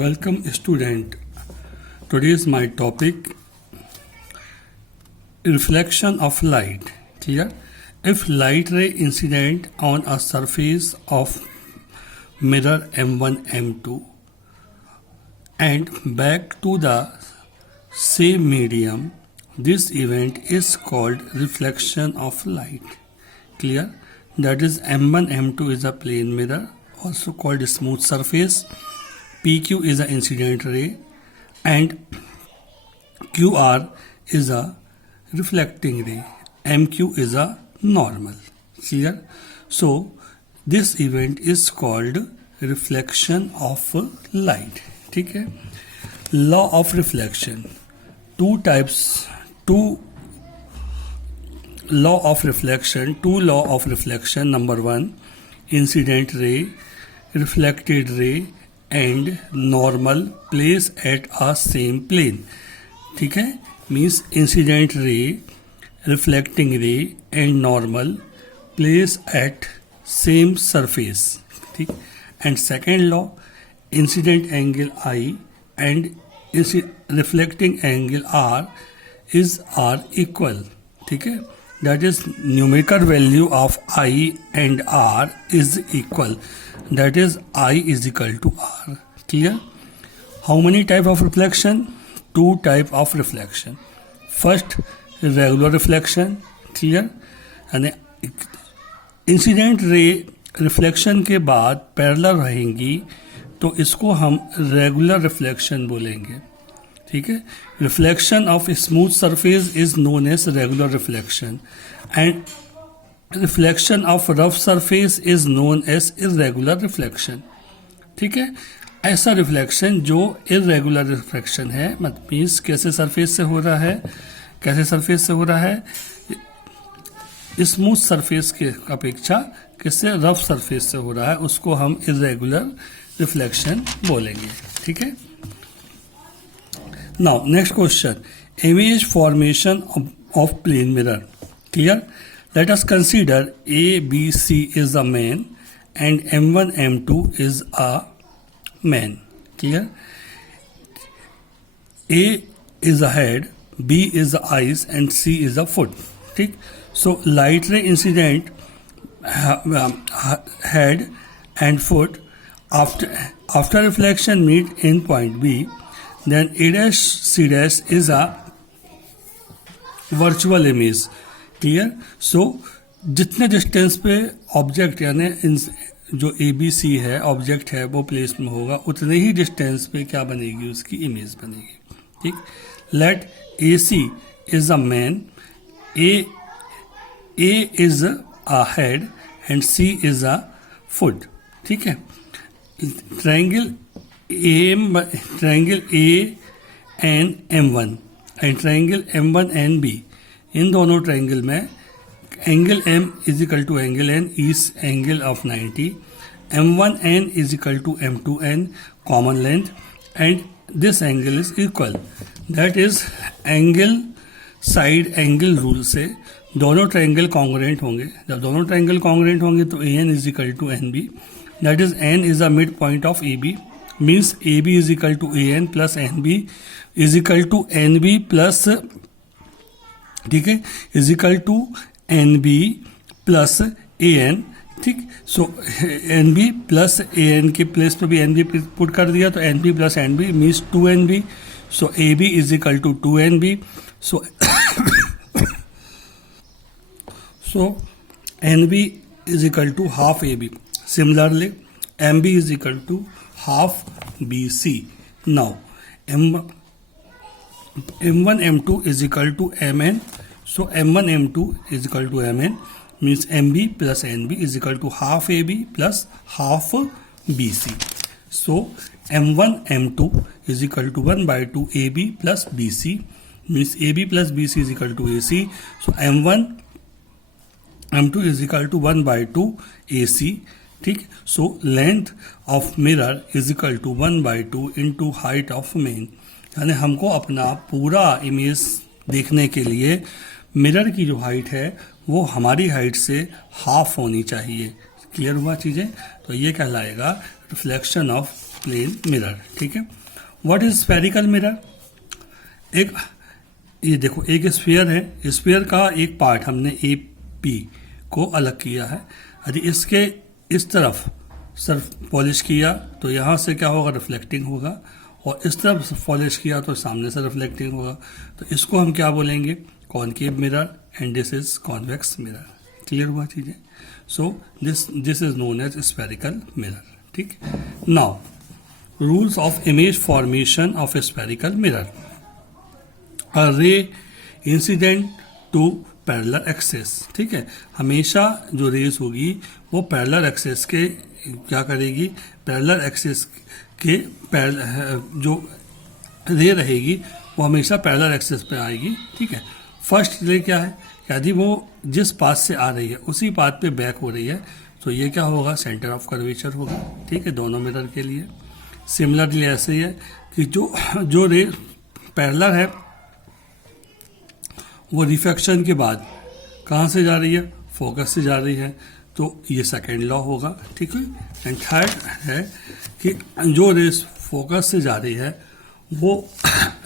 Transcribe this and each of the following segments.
Welcome student. Today is my topic reflection of light. Clear? If light ray incident on a surface of mirror M1 M2 and back to the same medium, this event is called reflection of light. Clear? That is M1 M2 is a plane mirror, also called smooth surface. PQ is an incident ray and QR is a reflecting ray. MQ is a normal. Clear? So this event is called reflection of light. ठीक है? Law of reflection. Two law of reflection. Number one, incident ray, reflected ray and normal place at a same plane. ठीक है? Means incident ray, reflecting ray and normal place at same surface. ठीक? And second law, incident angle I and reflecting angle R are equal. ठीक है? That is numerical value of I and R is equal. That is I is equal to R. Clear? How many type of reflection? Two type of reflection. First, regular reflection. Clear? And incident ray reflection के बाद parallel रहेंगी तो इसको हम regular reflection बोलेंगे. ठीक है? Reflection of smooth surface is known as regular reflection and reflection of rough surface is known as irregular reflection. ठीक है? ऐसा रिफ्लेक्शन जो इरेगुलर रिफ्लेक्शन है, मतलब मीन्स कैसे सरफेस से हो रहा है, स्मूथ सरफेस के अपेक्षा किससे रफ सरफेस से हो रहा है, उसको हम इरेगुलर रिफ्लेक्शन बोलेंगे. ठीक है? Now next question, image formation of plane mirror. Clear? Let us consider A, B, C is a man and M1, M2 is a man. Clear? A is a head, B is the eyes and C is the foot. ठीक? So light ray incident head and foot after reflection meet in point B, then A dash C dash is a virtual image. Clear? So जितने distance पे object यानी जो ABC है object है वो place में होगा, उतने ही डिस्टेंस पे क्या बनेगी, उसकी इमेज बनेगी. ठीक? Let AC is a man, A is a head and C is a foot. ठीक है? Triangle A and M1 and triangle M1 and B, इन दोनों ट्रायंगल में angle M is equal to angle N is angle of 90, M1N is equal to M2N common length and this angle is equal. That is angle side angle rule से दोनों triangle congruent होंगे. जब दोनों triangle congruent होंगे तो AN is equal to NB. That is N is a mid point of AB, means AB is equal to AN plus NB is equal to NB plus, ठीक है, is equal to NB plus AN. ठीक? So NB plus AN के place पे भी NB put कर दिया तो NB plus NB means 2NB. So AB is equal to 2NB. So NB is equal to half AB. Similarly MB is equal to half BC. Now M1 M2 is equal to Mn. So M1 M2 is equal to Mn means MB plus NB is equal to half AB plus half BC. So M1 M2 is equal to 1 by 2 AB plus BC means AB plus BC is equal to AC. So M1 M2 is equal to 1 by 2 AC. ठीक? So length of mirror is equal to 1 by 2 into height of main. यानी हमको अपना पूरा image देखने के लिए mirror की जो हाइट है वो हमारी हाइट से हाफ होनी चाहिए. क्लियर हुआ चीज़ें? तो ये कहलाएगा रिफ्लेक्शन ऑफ प्लेन मिरर। ठीक है, व्हाट इज स्फेरिकल मिरर? एक ये देखो, एक स्फीयर है, स्फीयर का एक पार्ट हमने ए पी को अलग किया है। यदि इसके इस तरफ सिर्फ पॉलिश किया तो यहाँ से क्या होगा, रिफ्लेक्टिंग होगा, और इस तरफ पॉलिश किया तो सामने से रिफ्लेक्टिंग होगा। तो इसको हम क्या बोलेंगे, concave mirror, and this is convex mirror. Clear हुआ चीजें? So this is known as spherical mirror. ठीक, now rules of image formation of spherical mirror. A ray incident to parallel access. ठीक है, हमेशा जो रेज होगी वो पैरेलल एक्सेस के क्या करेगी, पैरेलल एक्सेस के जो रे रहेगी वो हमेशा पैरेलल एक्सेस पे आएगी। ठीक है, फर्स्ट रे क्या है, यदि वो जिस पाथ से आ रही है उसी पाथ पे बैक हो रही है तो ये क्या होगा, सेंटर ऑफ कर्वेचर होगा। ठीक है, दोनों मिरर के लिए सिमिलरली ऐसे ही है कि जो रे पैरेलल है वो रिफ्लेक्शन के बाद कहाँ से जा रही है, फोकस से जा रही है, तो ये सेकेंड लॉ होगा। ठीक है, एंड थर्ड है कि जो रेस फोकस से जा रही है वो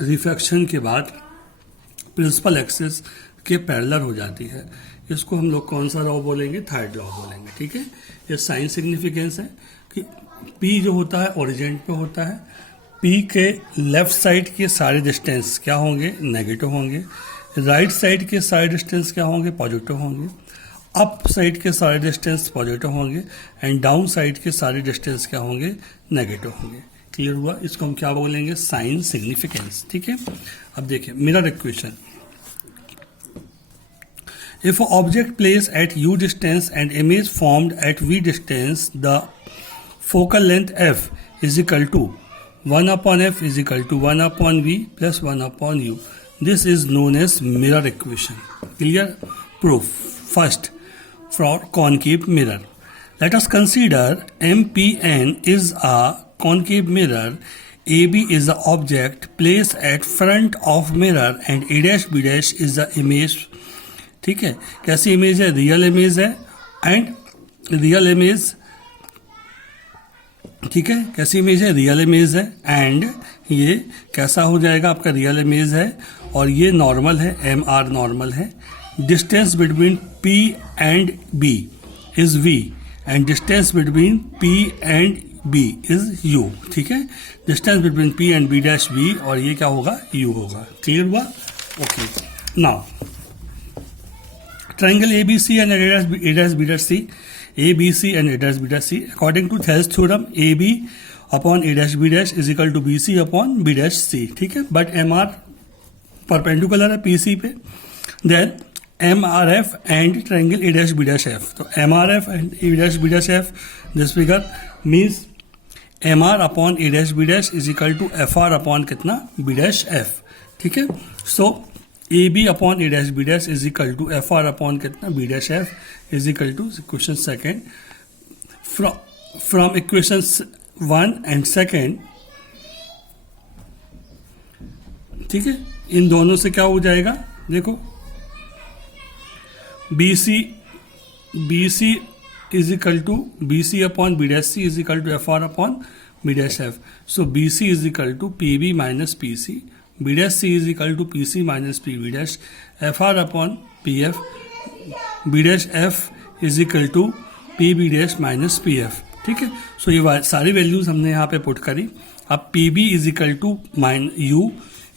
रिफ्लेक्शन के बाद प्रिंसिपल एक्सिस के पैरेलल हो जाती है। इसको हम लोग कौन सा लॉ बोलेंगे, थर्ड लॉ बोलेंगे। ठीक है, ये साइन सिग्निफिकेंस है कि P जो होता है ओरिजिन पे होता है, P के लेफ्ट साइड के सारे डिस्टेंस क्या होंगे, नेगेटिव होंगे, राइट साइड के सारे डिस्टेंस क्या होंगे, पॉजिटिव होंगे, अप साइड के सारे डिस्टेंस पॉजिटिव होंगे, एंड डाउन साइड के सारे डिस्टेंस क्या होंगे, नेगेटिव होंगे। क्लियर हुआ? इसको हम क्या बोलेंगे, साइन सिग्निफिकेंस। ठीक है, अब देखिए mirror equation. If an object placed at u distance and image formed at v distance, the focal length f is equal to 1 upon f is equal to 1 upon v plus 1 upon u. This is known as mirror equation. Clear? Proof. First, for concave mirror. Let us consider MPN is a concave mirror. AB is the object placed at front of mirror and A dash B dash is the image. ठीक है, कैसी image है, real image है, and real image. ठीक है, कैसी image है, real image है, एंड ये कैसा हो जाएगा, आपका रियल इमेज है, और ये नॉर्मल है, MR नॉर्मल है। Distance between P and B is V and distance between P and B is U। ठीक है, distance between P and B dash V, और ये क्या होगा, U होगा। क्लियर हुआ? Okay, now triangle ABC and A dash B dash C, ABC and A dash B dash C, according to Thales theorem, AB upon A dash B dash is equal to BC upon B dash C. ठीक है, but MR perpendicular है PC पे, then MRF and triangle A dash B dash F. तो MRF and A dash B dash F, this figure means MR upon A dash B dash is equal to FR upon कितना, B dash F. ठीक है, so AB upon A dash B dash is equal to FR upon कितना, B dash F is equal to equation second. From equations 1 and second, ठीक है, इन दोनों से क्या हो जाएगा, देखो BC is equal to BC upon B dash C is equal to FR upon B dash F. So BC is equal to PB minus PC. B dash C is equal to PC minus PB dash, FR upon PF, B dash F is equal to PB dash minus PF. ठीक है, सो ये सारी values हमने यहाँ पे put करी। अब PB is equal to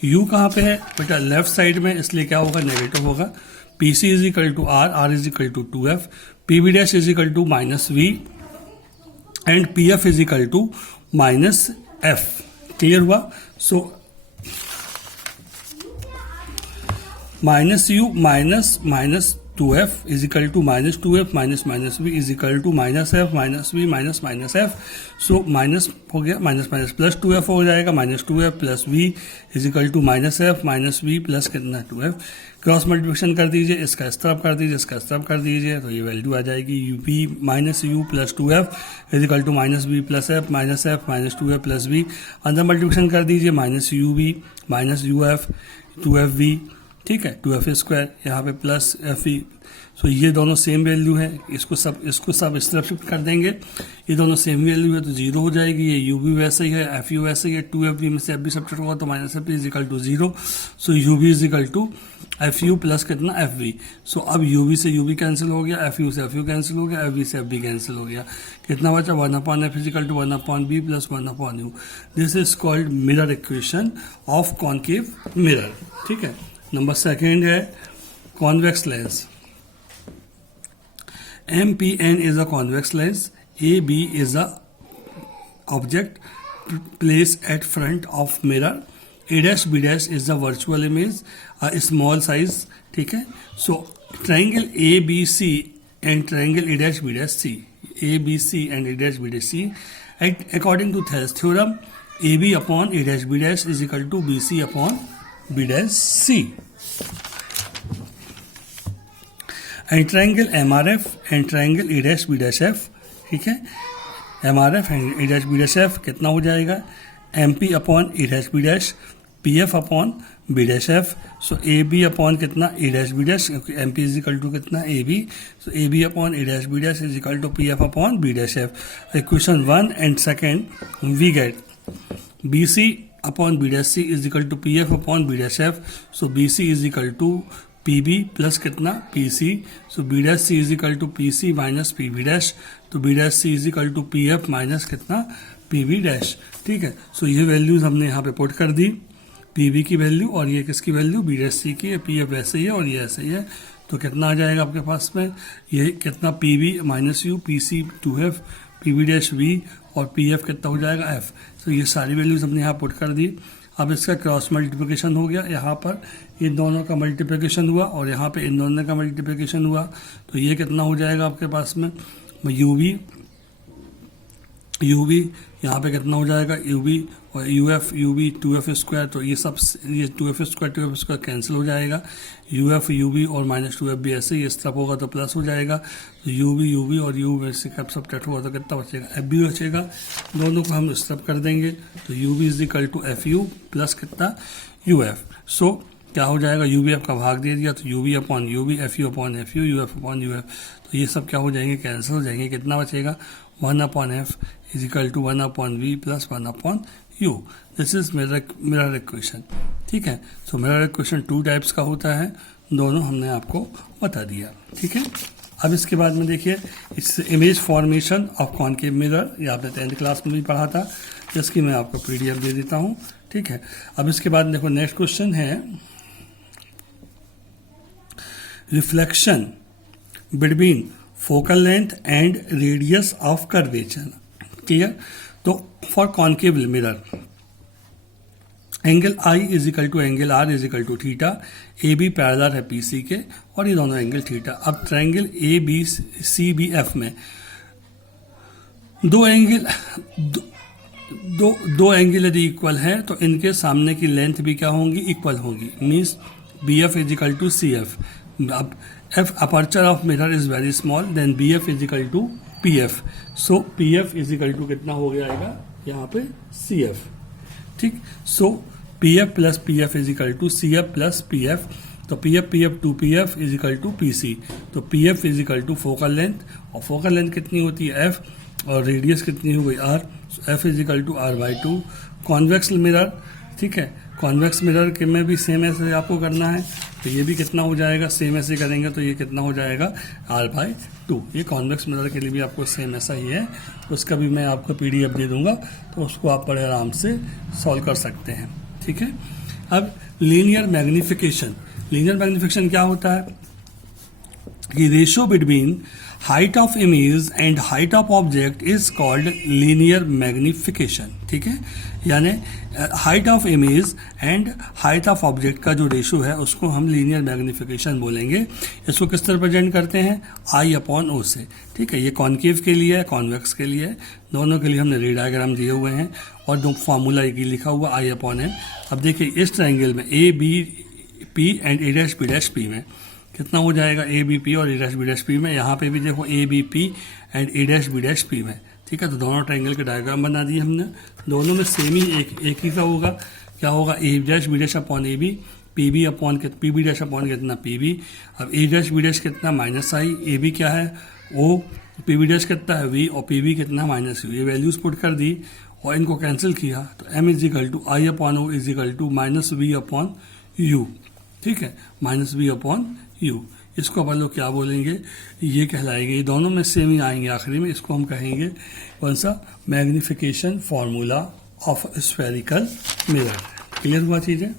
U कहाँ पे है बेटा, लेफ्ट साइड में, इसलिए क्या होगा, नेगेटिव होगा। PC is equal to R is equal to 2F, PB dash is equal to minus V and PF is equal to minus F। Clear हुआ? सो minus U minus 2F is equal to minus 2F minus V is equal to minus F minus V minus F. So minus हो गया, minus plus 2F हो जाएगा, minus 2F plus V is equal to minus F minus V plus कितना 2F। Cross multiplication कर दीजिए, इसका इस तरफ कर दीजिए, इसका इस तरफ कर दीजिए, तो ये वैल्यू आ जाएगी V minus U plus 2F is equal to minus V plus F minus 2F plus V। अंदर मल्टीप्लिकेशन कर दीजिए, minus UV minus UF 2FV, ठीक है, 2F स्क्वायर, यहाँ पे प्लस FE, सो ये दोनों सेम वैल्यू है, इसको सब इस तरफ शिफ्ट कर देंगे, ये दोनों सेम वैल्यू है तो जीरो हो जाएगी। ये यू भी वैसे ही है, एफ यू वैसे ही है, 2FV में से एफ बी सब्ट्रैक्ट होगा तो minus F B is equal to zero. So U B is equal to F U plus कितना एफ बी। सो अब यू बी से यू बी कैंसिल हो गया, एफ यू से एफ यू कैंसिल हो गया, एफ बी से एफ बी कैंसिल हो गया। कितना बचा 1/f is equal to 1/b plus 1/u। This is called mirror equation of concave mirror. ठीक है। नंबर सेकेंड है convex lens. MPN is a convex lens. AB is a object placed at front of mirror. A dash B dash is the virtual image, a small size. ठीक है। So triangle ABC and triangle A dash B dash C, ABC and A dash B dash C, according to Thales theorem, AB upon A dash B dash is equal to BC upon B dash C. And triangle MRF and triangle A dash B dash F। ठीक है। MRF and A dash B dash F कितना हो जाएगा, MP upon A dash B dash, PF upon B dash F। So AB upon कितना A dash B dash, क्योंकि MP is equal to कितना AB। So AB upon A dash B dash is equal to PF upon B dash F। Equation 1 and second we get BC upon B dash C is equal to PF upon B dash F। So BC is equal to PB plus कितना PC। So B dash C is equal to PC minus PB dash, तो B dash C is equal to PF minus कितना PB dash. ठीक है। सो ये values हमने यहाँ पे put कर दी, PB की वैल्यू और ये किसकी वैल्यू B dash C की है, PF वैसे ही है और ये ऐसे ही है। तो कितना आ जाएगा आपके पास में, ये कितना PB minus U, PC 2F, PB dash V और PF कितना हो जाएगा F। तो ये सारी वैल्यूज हमने यहाँ पुट कर दी। अब इसका क्रॉस मल्टीप्लिकेशन हो गया, यहाँ पर इन दोनों का मल्टीप्लिकेशन हुआ और यहाँ पे इन दोनों का मल्टीप्लिकेशन हुआ, तो ये कितना हो जाएगा आपके पास में UV यहाँ पे कितना हो जाएगा UV और UF UV 2F स्क्वायर, तो ये सब ये 2F स्क्वायर कैंसिल हो जाएगा। UF UV और माइनस 2F भी ऐसे ही इस तरफ होगा तो प्लस हो जाएगा। तो UV और U में से कब सब्ट्रैक्ट होगा तो कितना बचेगा, F भी बचेगा। दोनों को हम इस तरफ कर देंगे तो UV is equal to FU plus कितना UF। सो क्या हो जाएगा, UVF का भाग दे दिया तो UV upon UV, FU upon FU, UF upon UF। तो ये सब क्या हो जाएंगे, कैंसिल हो जाएंगे। कितना बचेगा 1/f is equal to 1/v plus 1/u। This is mirror equation. ठीक है। सो मिरर इक्वेशन 2 टाइप्स का होता है, दोनों हमने आपको बता दिया। ठीक है। अब इसके बाद में देखिए इस image formation of concave mirror, ये आपने 10th क्लास में भी पढ़ा था, जिसकी मैं आपको PDF दे देता हूँ। ठीक है। अब इसके बाद देखो नेक्स्ट क्वेश्चन है reflection between focal length and radius of curvature. Clear. तो for concave mirror angle I is equal to angle R is equal to theta, AB parallel है PC के और ये दोनों एंगल थीटा। अब ट्रायंगल ABCBF में दो एंगल यदि इक्वल है तो इनके सामने की लेंथ भी क्या होंगी, इक्वल होगी। Means BF is equal to CF। अब F aperture of mirror is very small, then BF is equal to PF। So PF is equal to कितना हो गया आएगा यहाँ पे CF। ठीक। So PF plus PF is equal to CF plus PF। तो PF 2PF is equal to PC। तो PF is equal to focal length, और फोकल लेंथ कितनी होती है F, और रेडियस कितनी हो गई R। F is equal to R/2। Convex mirror, ठीक है, कॉन्वेक्स मिरर के में भी सेम ऐसे आपको करना है, तो ये भी कितना हो जाएगा, सेम ऐसे करेंगे तो ये कितना हो जाएगा R/2। ये कॉन्वेक्स मिरर के लिए भी आपको सेम ऐसा ही है, उसका भी मैं आपको PDF दे दूंगा, तो उसको आप बड़े आराम से सॉल्व कर सकते हैं। ठीक है। अब लीनियर मैग्निफिकेशन क्या होता है कि ratio between height of image and height of object is called linear magnification. ठीक है। यानी height of image and height of object का जो रेशियो है उसको हम लीनियर मैग्निफिकेशन बोलेंगे। इसको किस तरह प्रेजेंट करते हैं, I/O से। ठीक है। ये कॉनकेव के लिए है, कॉन्वेक्स के लिए है, दोनों के लिए हमने रे डायग्राम दिए हुए हैं और दो फार्मूला लिखा हुआ I/M। अब देखिए इस ट्राइंगल में ABP एंड A'/B' में कितना हो जाएगा, ABP और A'/B' में। यहाँ पे भी देखो ABP एंड A'/B' में। ठीक है। तो दोनों ट्राइंगल के डायग्राम बना दिए हमने, दोनों में सेम ही एक ही का होगा। क्या होगा, A'/B' upon AB P B dash upon कितना पी बी। अब ए डैश बी डैश कितना माइनस आई, ए बी क्या है ओ, पी बी डैश कितना है वी, और पी बी कितना माइनस यू। ये वैल्यूज पुट कर दी और इनको कैंसिल किया तो M is equal to I upon O is equal to minus V upon U. ठीक है, माइनस वी अपॉन यू। इसको अपन लोग क्या बोलेंगे, ये कहलाएंगे, ये दोनों में सेम ही आएंगे आखिरी में। इसको हम कहेंगे कौन सा, magnification formula of spherical mirror. Clear हुआ चीज़ें।